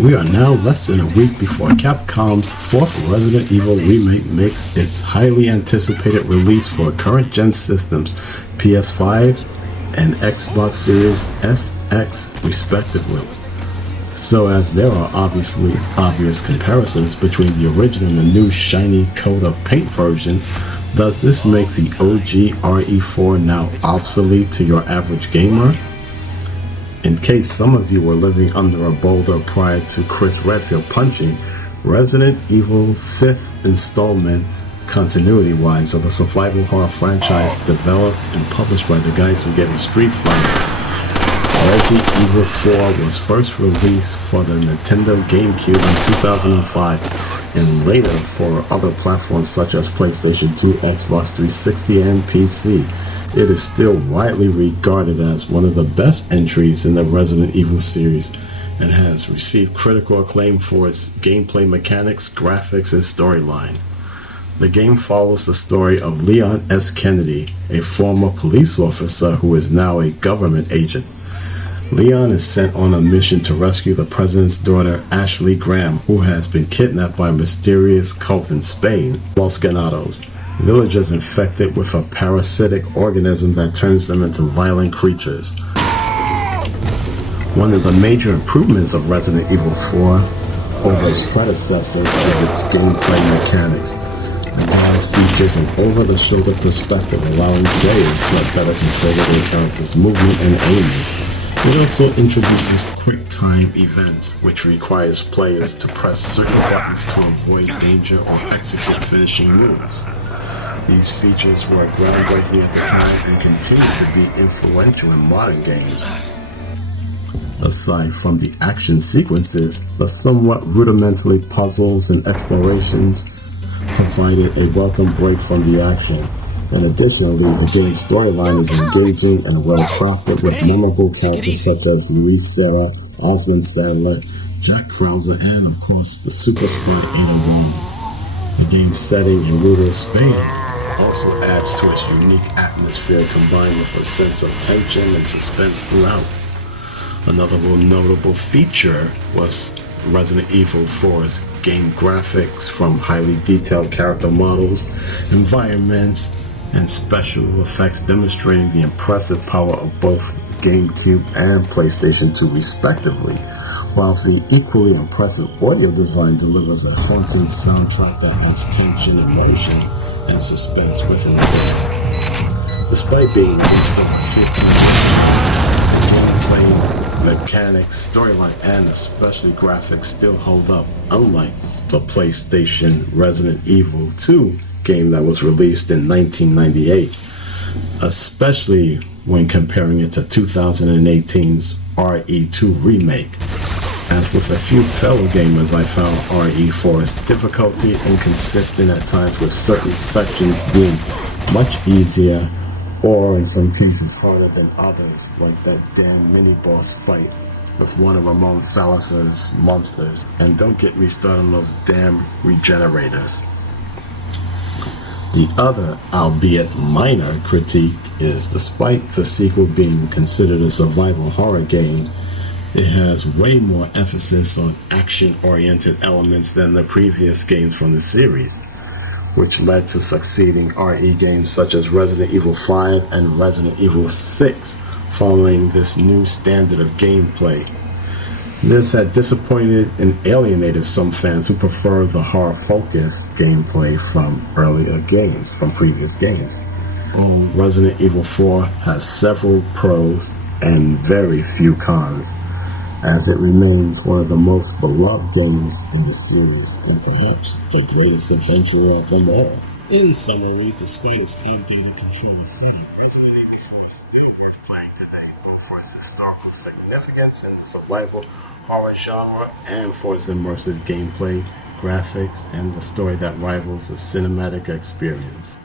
We are now less than a week before Capcom's fourth Resident Evil remake makes its highly anticipated release for current gen systems PS5 and Xbox Series S, X, respectively. So as there are obvious comparisons between the original and the new shiny coat of paint version, does this make the OG RE4 now obsolete to your average gamer? In case some of you were living under a boulder prior to Chris Redfield punching, Resident Evil 5th installment, continuity-wise, of the survival horror franchise developed and published by the guys who gave us Street Fighter. Resident Evil 4 was first released for the Nintendo GameCube in 2005 and later for other platforms such as PlayStation 2, Xbox 360, and PC. It is still widely regarded as one of the best entries in the Resident Evil series and has received critical acclaim for its gameplay mechanics, graphics, and storyline. The game follows the story of Leon S. Kennedy, a former police officer who is now a government agent. Leon is sent on a mission to rescue the president's daughter, Ashley Graham, who has been kidnapped by a mysterious cult in Spain, Los Ganados. Villagers infected with a parasitic organism that turns them into violent creatures. One of the major improvements of Resident Evil 4 over its predecessors is its gameplay mechanics. The game features an over-the-shoulder perspective, allowing players to have better control of their character's movement and aiming. It also introduces quick-time events, which requires players to press certain buttons to avoid danger or execute finishing moves. These features were groundbreaking at the time and continue to be influential in modern games. Aside from the action sequences, the somewhat rudimentary puzzles and explorations provided a welcome break from the action. And additionally, the game's storyline is engaging and well-crafted with memorable characters such as Luis Serra, Osmond Sadler, Jack Krauser, and of course the super spy Ada Wong. The game's setting in rural Spain also adds to its unique atmosphere, combined with a sense of tension and suspense throughout. Another notable feature was Resident Evil 4's game graphics, from highly detailed character models, environments, and special effects, demonstrating the impressive power of both GameCube and PlayStation 2 respectively, while the equally impressive audio design delivers a haunting soundtrack that adds tension, emotion, and suspense within the game. Despite being released over 15 years, the gameplay, mechanics, storyline, and especially graphics still hold up, unlike the PlayStation Resident Evil 2 game that was released in 1998, especially when comparing it to 2018's RE2 remake. As with a few fellow gamers, I found RE4's difficulty inconsistent at times, with certain sections being much easier or in some cases harder than others, like that damn mini-boss fight with one of Ramon Salazar's monsters. And don't get me started on those damn regenerators. The other, albeit minor, critique is, despite the sequel being considered a survival horror game, it has way more emphasis on action-oriented elements than the previous games from the series, which led to succeeding RE games such as Resident Evil 5 and Resident Evil 6, following this new standard of gameplay. This had disappointed and alienated some fans who prefer the horror-focused gameplay from previous games. Resident Evil 4 has several pros and very few cons, as it remains one of the most beloved games in the series, and perhaps the greatest adventure of them all. In summary, despite its outdated controller setup, Resident Evil 4 is still worth playing today, both for its historical significance in the survival horror genre and for its immersive gameplay, graphics, and the story that rivals a cinematic experience.